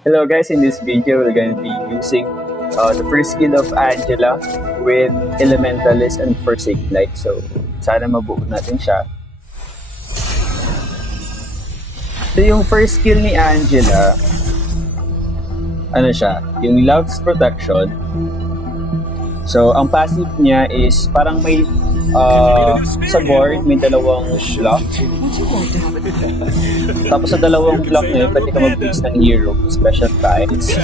Hello guys, in this video we're going to be using the first skill of Angela with Elementalist and Forsaken Light. So sana mabuo natin siya. So yung first skill ni Angela, ano siya, yung Love's Protection. So ang passive niya is parang may sa board may dalawang block. Tapos sa dalawang block na yun, pwede ka mag-base ng hero, special tiles.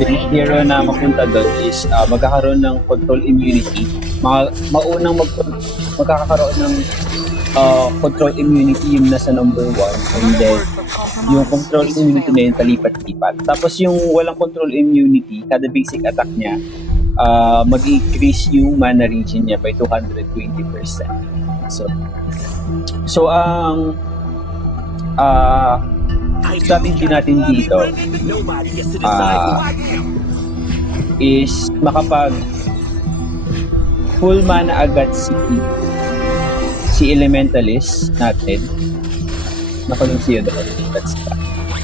Then hero na mapunta doon is magkakaroon ng control immunity. Magkakaroon ng control immunity yung nasa number 1. And then yung control immunity na yun palipat-lipat. Tapos yung walang control immunity, kada basic attack niya, mag-increase yung mana regen niya by 220%. So ang strategy natin dito is makapag full mana agad si Elementalist natin. Nakulong siya doon.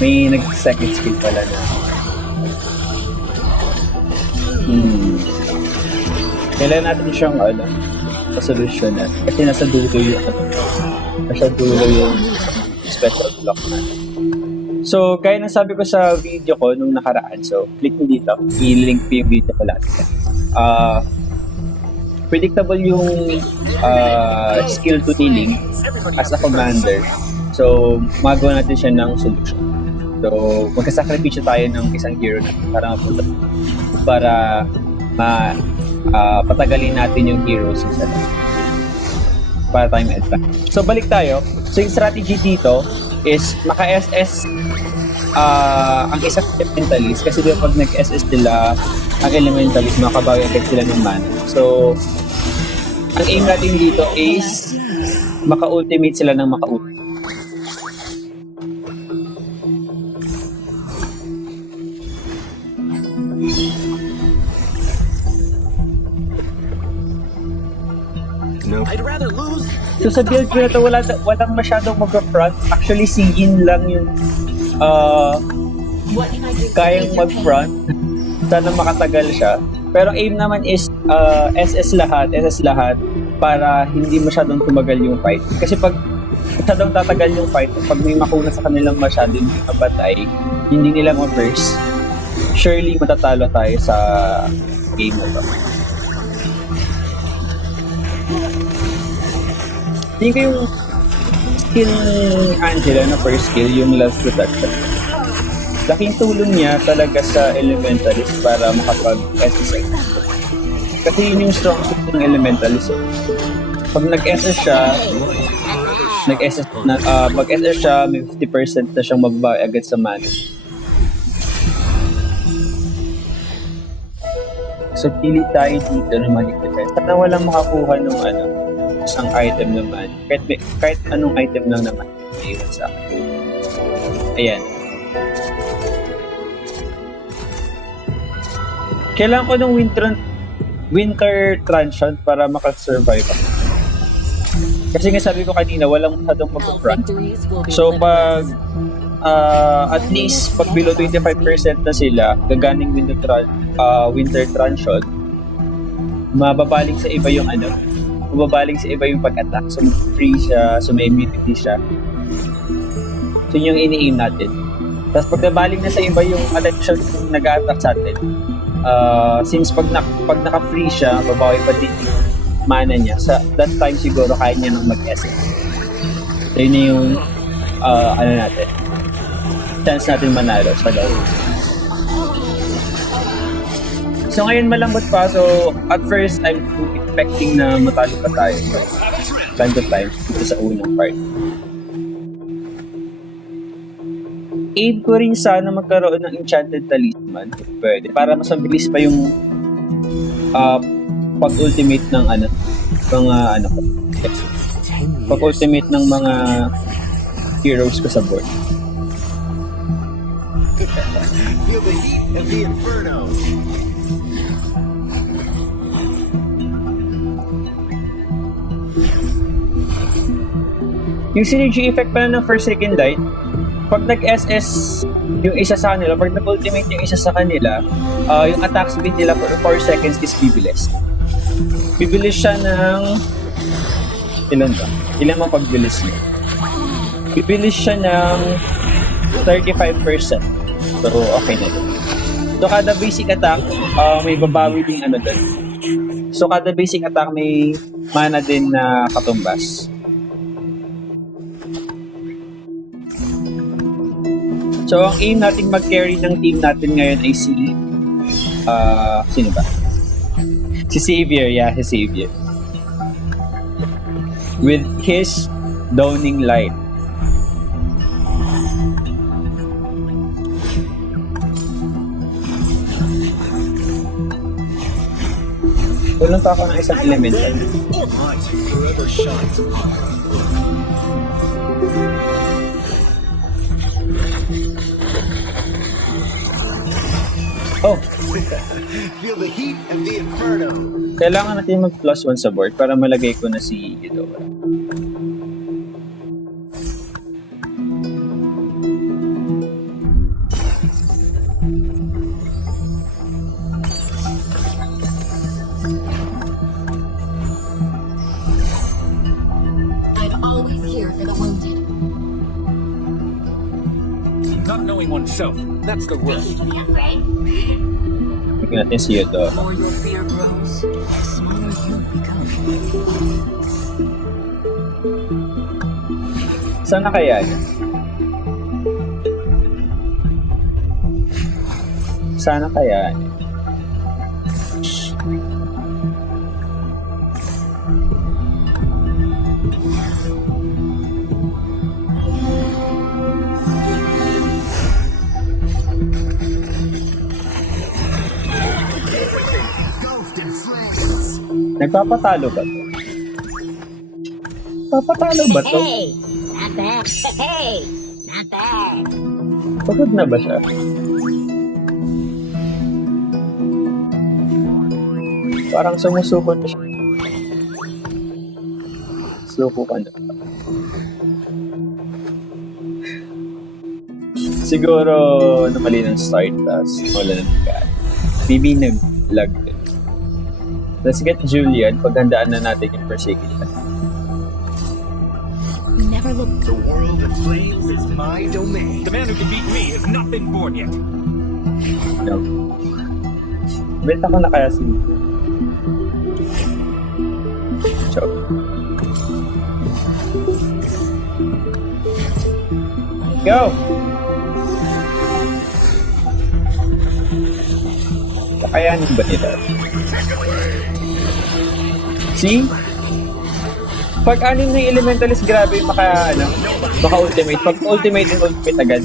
May nag-second skill pala na kailangan natin siyang pasolution na kasi nasa dulo yung special block natin. So, kaya nang sabi ko sa video ko nung nakaraan, so click mo dito, i-link ko yung video ko lahat. Predictable yung skill to healing as a commander. So, magawa natin siya ng solution. So, magkasakripisyo tayo ng isang hero natin para patagalin natin yung heroes sa para tayo ma-advance. So, balik tayo. So, yung strategy dito is maka-SS ang isang Elementalist kasi pag nag-SS sila, ang Elementalist makabawi agad sila ng mana. So, ang aim natin dito is maka-ultimate sila ng maka-ultimate. No. I'd rather lose. So sa build ko na to, walang masyadong mag-front. Actually, si Yin lang yung kayang mag-front. Sana makatagal siya. Pero aim naman is SS lahat para hindi masyadong tumagal yung fight. Kasi pag masyadong tatagal yung fight, pag may makuna sa kanilang masyadong kabatay, hindi nila ma-burst, surely matatalo tayo sa game na to. Hindi ko yung skill ni Angela na first skill, yung Love's Protection. Laking tulong niya talaga sa Elementalist para makapag-SS. Kasi yun yung strong suit ng Elementalist. Pag nag-SS siya, mag-SS siya, may 50% na siyang magbawi agad sa mana. So, pili tayo dito na mag-defense. Sana walang makakuha ng isang item naman. Kahit anong item lang naman. Mayroon sa akin. Ayan. Kailangan ko ng winter transient para makasurvive ako. Kasi nga sabi ko kanina, walang masyadong mag-front. So pag at least pag below 25% na sila, gaganing winter transient, mababaling sa iba yung pag-attack. So free siya, so may immunity siya. So yun yung ini-aim natin. Tapos pag nabaling na sa iba yung attention nag-a-attack sa atin, since pag naka-free siya, babawi pa din yung mana niya. Sa that time siguro kaya niya nang mag-SS. So yun yung natin, chance natin manalo sa laro. So ngayon malambot pa, so at first I'm expecting na matalo pa tayo. So, time to time dito sa unang part. Aid ko rin sana magkaroon ng Enchanted Talisman. Pwede. Para mas mabilis pa yung pag-ultimate ng pag-ultimate ng mga heroes ko sa board. Feel the heat of the inferno. Yung synergy effect pala ng Forsaken Light, pag nag-SS yung isa sa kanila, pag nag-ultimate yung isa sa kanila, yung attack speed nila for 4 seconds is bibilis. Bibilis siya ng... Ilan ba? Ilan mo pagbilis niya? Bibilis siya ng 35%. So, okay na din. So, kada basic attack, may babawi ding ano doon. So, kada basic attack may mana din na katumbas. So, ang aim natin mag-carry ng team natin ngayon ay si... sino ba? Si Xavier, si Xavier. With his Dawning Light. Kulang pa ako ng isang elemental. Light forever shines. Oh, Feel the heat of the inferno. kailangan natin mag+1 sa board para malagay ko na si Eudora. I'm always here for the wounded. Not knowing oneself, that's the worst. Bigyan natin si Eudora. The more your fear grows, the smaller you become. Sana kaya yun? Sana kaya yun? Engulfed in flames. Nagpapatalo ba to? Papatalo ba to? Hey, not bad. Hey, not bad. Pagod na ba siya? Parang sumusuko na siya. Suko ka na. Siguro namali ng start, tapos wala na nagkaan. Maybe nag-lag din. Let's get Julian, paghandaan na natin yung Forsaken Land. Never look. The world of flames is my domain. The man who can beat me has not been born yet. No. Benta ko na kaya si... So. Go! Kakayanin ba nila? See? Pag anim na yung Elementalist, grabe maka ultimate. Pag ultimate and ultimate agad.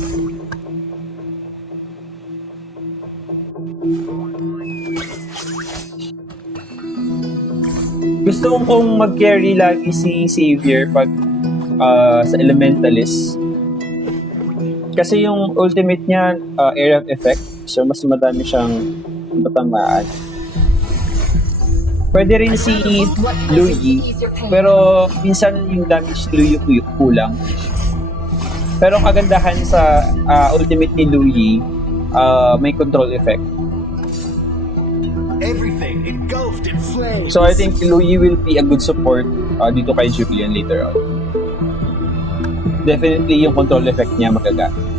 Gusto kong mag-carry lagi si Xavier pag sa Elementalist. Kasi yung ultimate niya, area of effect. So, mas madami siyang matamaan. Pwede rin si Louis, pero minsan yung damage ni Louis kulang. Pero ang kagandahan sa ultimate ni Louis, may control effect. Everything engulfed in flames. So I think Louis will be a good support dito kay Julian later on. Definitely yung control effect niya magagamit.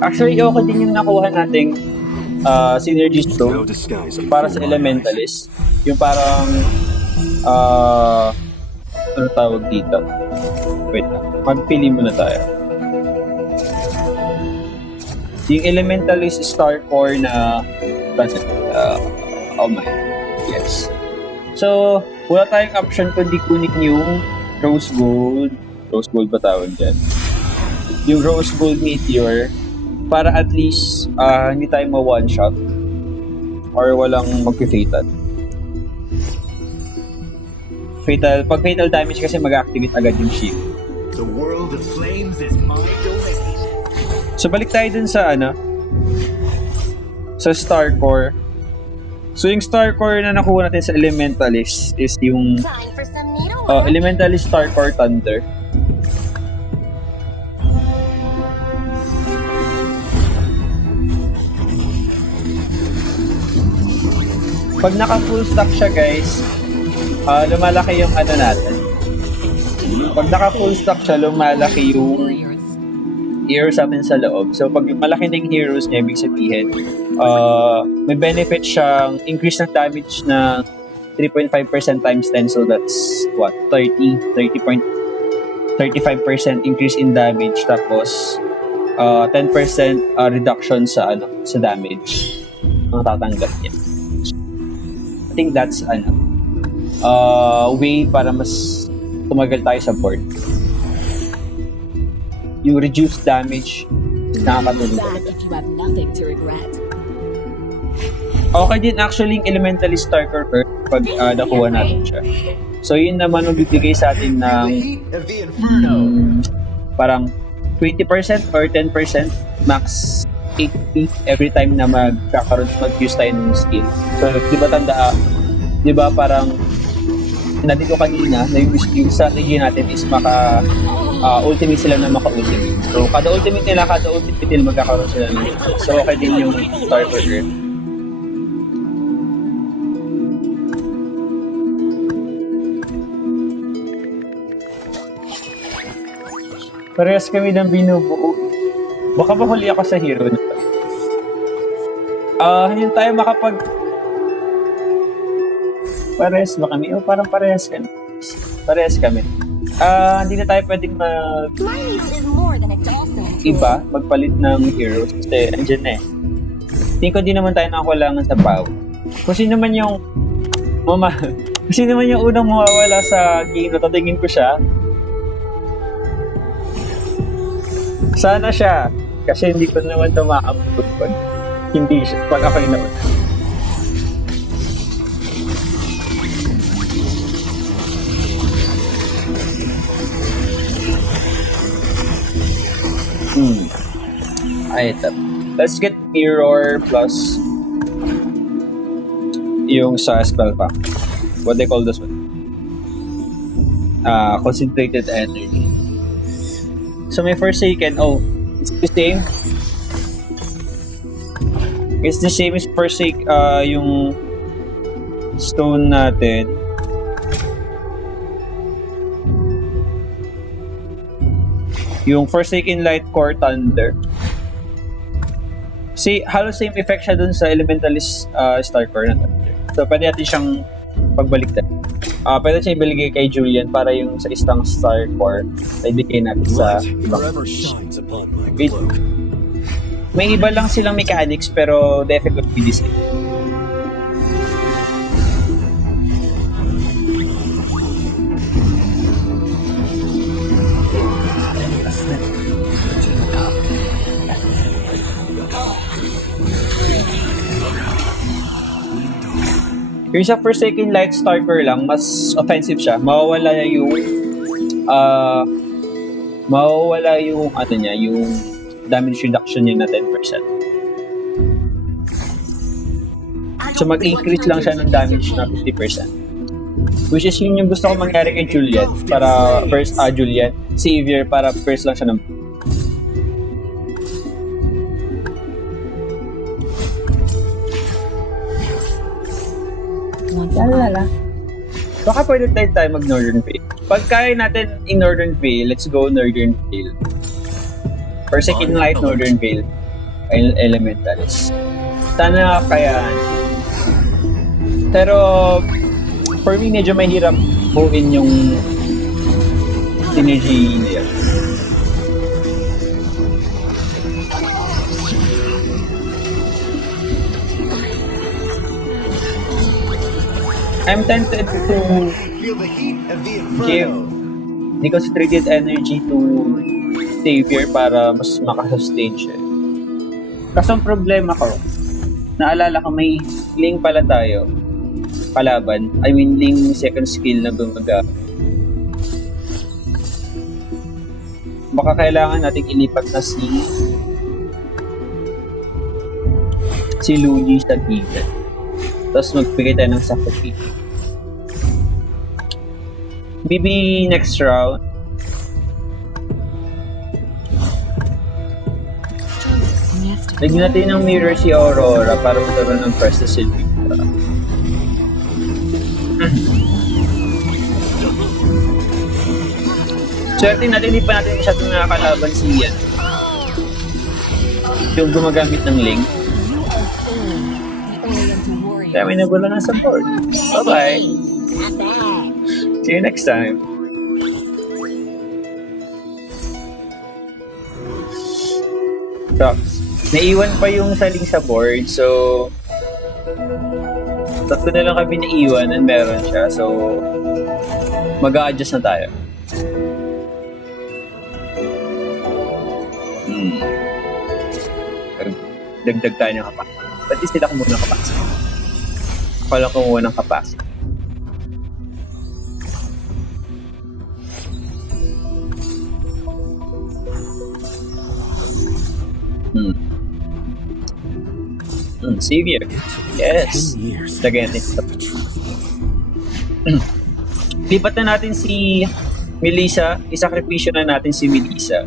Actually, okay din yung nakuha nating synergy stone disguise. para sa Elementalist. Yung parang ano tawag dito? Wait lang. Magpili muna tayo. Yung Elementalist Star Core na oh my. Yes. So, wala tayong option kundi kunin yung Rose Gold. Rose Gold ba tawag dyan? Yung Rose Gold Meteor para at least hindi tayo ma-one shot or walang mag-fatal. Pag fatal damage kasi mag-activate agad yung shield. The world of flames is my domain. So balik tayo dun sa sa Star Core. So yung Star Core na nakuha natin sa Elementalist is yung Time for some needlework. Elementalist Star Core Thunder. Pag naka-full stack siya guys, lumalaki yung natin. Pag naka-full stack siya, lumalaki yung heroes natin sa loob. So pag malaki na yung heroes niya, ibig sabihin, may benefit siyang increase ng damage na 3.5% times 10. So that's what? 35% increase in damage. Tapos 10% reduction sa damage ang tatanggap niya. I think that's way para mas tumagal tayo sa board. Yung reduced damage, nakakatulong Back talaga. if you have nothing to regret. Okay din actually yung Elementalist Star Core pag nakuha natin siya. So yun naman magbibigay sa atin The ng heat of the inferno. parang 20% or 10% max HP every time na mag-use tayo ng skill. So di ba di ba parang natin ko kanina na yung strategy natin is ultimate sila na maka-ultimate. So kada ultimate nila magkakaroon sila ng so okay din yung Star Core. Parehas kami ng binubuo. Baka mahuli ako sa hero na to. Hindi tayo Parehas ba kami? O parang parehas kami. Parehas kami. Hindi na tayo pwedeng My needle is more than a dulcimer tool. iba, magpalit ng heroes. Kasi andyan na eh. Tingin ko di naman tayo nakakulangan sa PAW. Kung sino man yung kung sino man yung unang mawawala sa game na tatingin ko siya, sana siya. Kasi hindi ko naman ito ma-upload pag hindi siya. Pag ako yung nauna. Ito. Let's get mirror plus yung sa spell pack. What they call this one? Concentrated energy. So may Forsaken. Oh, it's the same. It's the same as Forsake yung stone natin. Yung Forsaken Light Core Thunder. See, halos same effect siya dun sa Elementalist Star Core na Thunder. So pwede natin siyang pagbaliktad. Pwede siya ibigay kay Julian para yung sa isang Star Core ay ibigay natin sa ibang. Forever shines upon my Wait. cloak. May iba lang silang mechanics pero the effect would be the same. Yung sa Forsaken Light Stalker lang, mas offensive siya. Mawawala yung yung damage reduction niya na 10%. So mag-increase lang siya ng damage na 50%. Which is yun yung gusto ko mangyari kay Julian para first Julian, Savior para first lang siya ng Lalala. Baka pwede tayo mag-Northern Vale. Pag kaya natin in Northern Vale, let's go Northern Vale. Forsaken Light, Northern Vale. Elementalist. Sana kaya. Pero, for me, medyo mahirap buuin yung synergy niya. I'm tempted to Feel the heat of the give inferno. the concentrated energy to Savior para mas makasustain siya. Kaso ang problema ko, naalala ko may Ling pala tayo. Kalaban. I mean, Ling second skill na gumaga. Baka kailangan nating ilipat na si Luigi sa gilid. Tapos magbigay tayo ng sacrifice. Maybe next round. Lagyan natin ng mirror si Aurora para magkaroon ng first na Sylvia. Swerte natin, hindi pa natin masyadong nakakalaban si Ian. Yung gumagamit ng link. Kaya may nabula na sa board. Bye-bye! See you next time! Shucks. Naiwan pa yung saling sa board, so... Tatlo na lang kami naiwan and meron siya, so... Mag-a-adjust na tayo. Dagdag tayo ng kapasok. Ba't di sila kumuha ng kapasok? Ako lang kumuha ng kapasok. Savior. Yes. Lagyan natin sa lipat na natin si Melissa. Isakripisyo na natin si Melissa.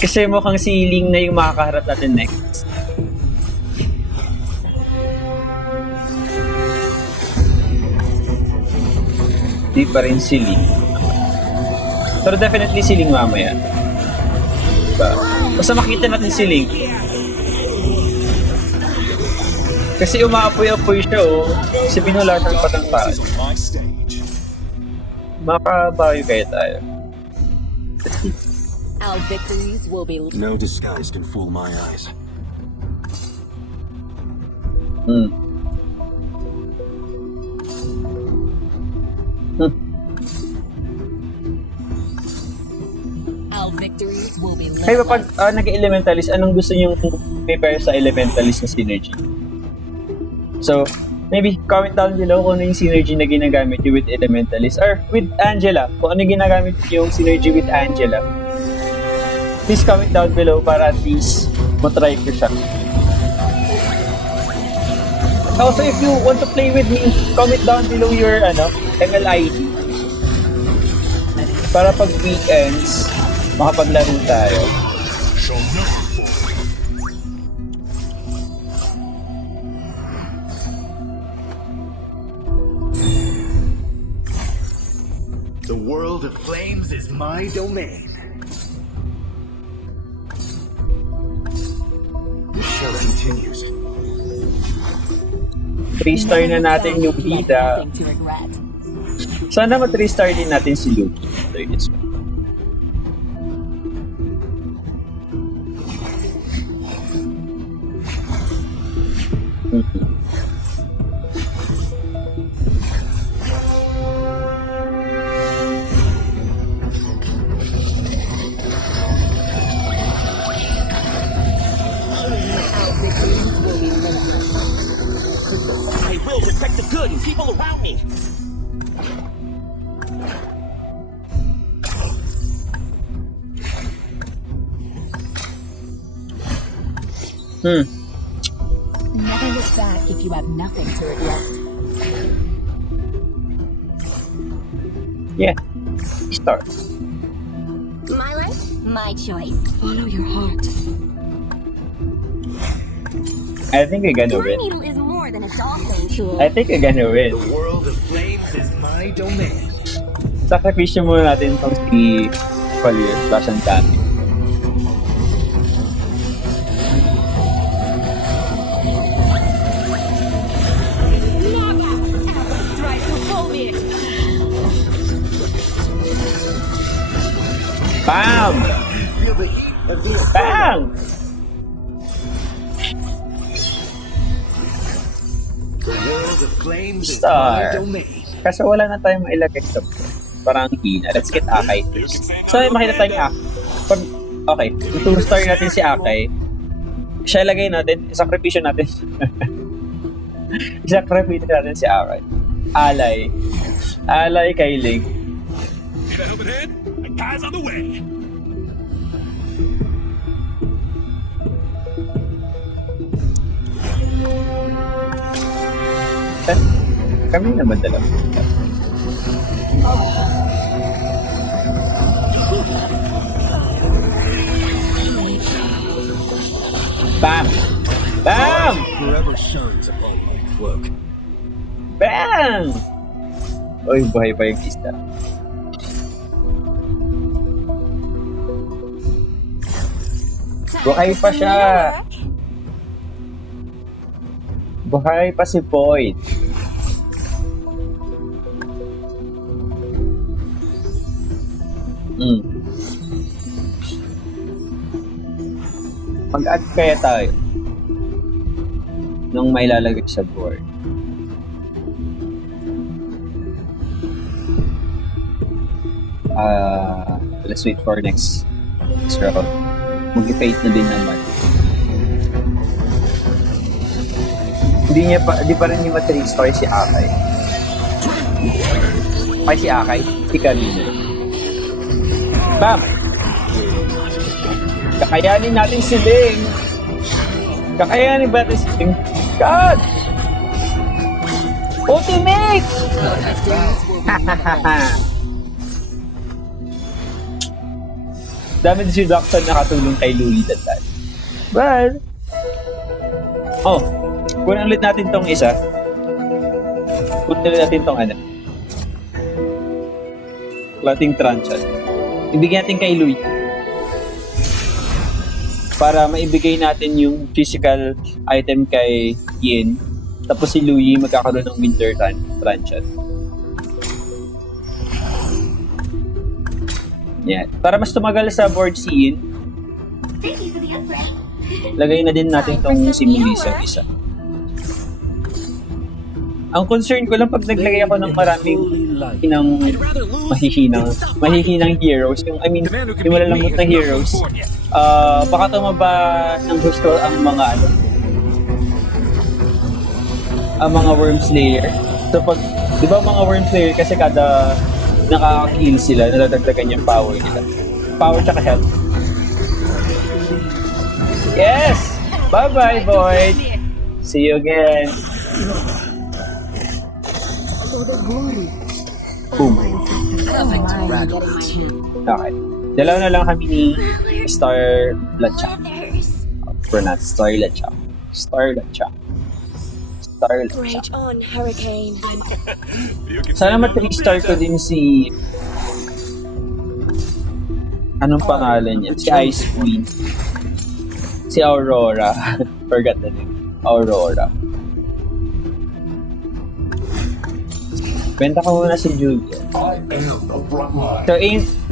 Kasi mukhang si Ling na yung makakaharap natin next. Di pa rin si Ling. Pero definitely si Ling mamaya. Diba? Basta makita natin si Ling. Kasi umaapoy-apoy siya, oh. Kasi binulasan pa ng paa. Makabayo kaya tayo. Our victories will be No disguise can fool my eyes. our victories will be Kaya pag limitless. nag-elementalist, anong gusto nyo prepare sa elementalist na synergy? So, maybe comment down below kung ano yung synergy na ginagamit nyo with elementalist or with Angela. Kung ano yung ginagamit yung synergy with Angela. Please comment down below para at least matry ko siya. Also, if you want to play with me, comment down below your ML ID. Para pag weekends, makapaglaro tayo. The world of flames is my domain. The show continues. 3-star na natin yung You have bida. nothing to regret. Sana ma-3-star din natin si Luke. After this one. Our victories will be limitless. I will protect the good and people around me. Never look back if you have nothing to regret. Yeah. Start. My life, my choice. Follow your heart. I think we're gonna My win. needle is more than a dolphin tool. I think we're gonna win. The world of flames is my domain. Sakripisyo muna natin itong si Collier slash ang dami. Bam! Feel the heat of the Bam! The world of flames is Star. my domain. Kaso wala na tayong mailagay sa parang hina. Let's get Akay first. So may makita tayong Akay. Okay, i-2-star natin si Akay. Siya lagay natin, sakripisyo natin. Sakripisyo natin si Akai. Alay kay Link. Helmet head, and guys on the way. Kami naman dalawa. Bam! Bam! Forever shines upon my cloak. Bam! Uy, buhay pa yung isa. Buhay pa siya. Buhay pa si Void. Mag-add kaya tayo nung may lalagay sa board. Let's wait for next round. Mag-fate na din naman. Di pa rin niya ma-3-star si Akai. Ay, si Akai. Si Karina. Bam! Kakayanin natin si Ling. Kakayanin ba natin si Ling? God! Ultimate! Dami din si Doctor nakatulong kay Louie that time. But, kunin ulit natin tong isa. Kunin ulit natin tong Plating Tranchant. Ibigyan natin kay Louie. Para maibigay natin yung physical item kay Yin. Tapos si Louie magkakaroon ng Winter Tranchant. Yan. Para mas tumagal sa board si Yin, Thank you for the upgrade. lagay na din natin tong si Melissa isa. Ang concern ko lang pag naglagay ako ng maraming mahihinang heroes, yung malalamot na heroes, baka tumaba ng gusto ang mga mga Worm Slayer. So pag, di ba mga Worm Slayer kasi kada nakaka-kill sila, nadadagdagan yung power nila. Power tsaka health. Yes! Bye-bye, Void! See you again! Boom. Okay. Dalawa na lang kami ni Star Latcha. Pronounce Star Latcha. Star Latcha. Star Latcha. Rage on, Hurricane. Sana ma-3-star ko din si... Anong pangalan niya? Si Ice Queen. Si Aurora. Forgot na name. Aurora. Benta ko muna si Julia. I am the front line. So,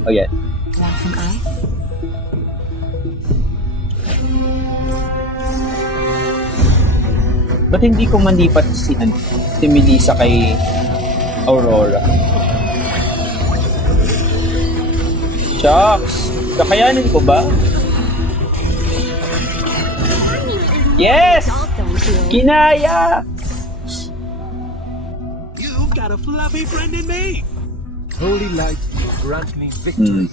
oh yeah. Want some ice? Ba't hindi ko manlipat si Melissa kay Aurora? Shucks! Kakayanin ko ba? Yes! Kinaya! You've got a fluffy friend in me. Holy light, grant me victory.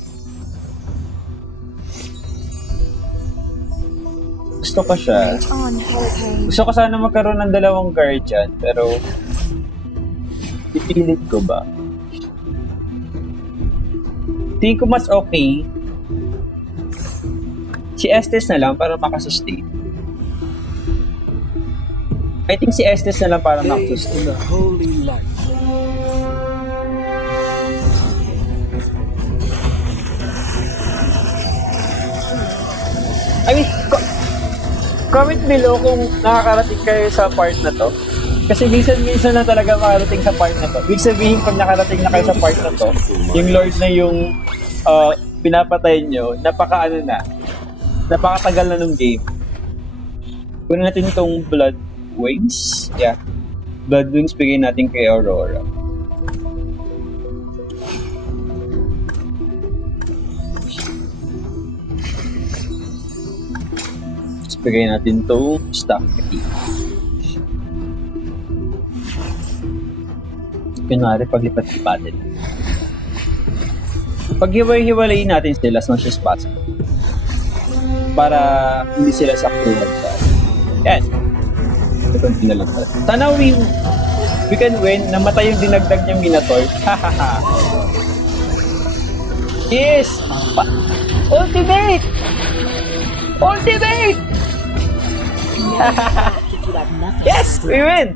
Gusto ko siya. On, Hurricane. Gusto ko sana magkaroon ng dalawang guardian, pero pipilit ko ba? Tingin ko mas okay si Estes na lang para makasustain. I think si Estes na lang para makasustain. The holy light. I mean, comment below kung nakakarating kayo sa part na to. Kasi minsan na talaga makarating sa part na to. Ibig sabihin, pag nakarating na kayo sa part na to, yung Lord na yung pinapatay nyo, napakatagal na nung game. Kunin natin itong Blood Wings. Yeah. Blood Wings, bigay natin kay Aurora. Bigay natin to stack. Kunwari, paglipat-lipatin. Paghiwalay-hiwalayin natin sila as much as possible. Para hindi sila saktuhan sa... Yan. Ito yung pinalang pala. Sana we can win. Namatay yung dinagdag niyang Minotaur. Hahaha. Yes! Ultimate! Ultimate! Yes! We win!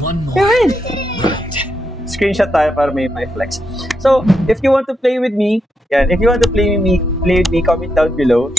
One We more. win! Screenshot tayo para may flex. So, if you want to play with me, yan, if you want to play with me, comment down below.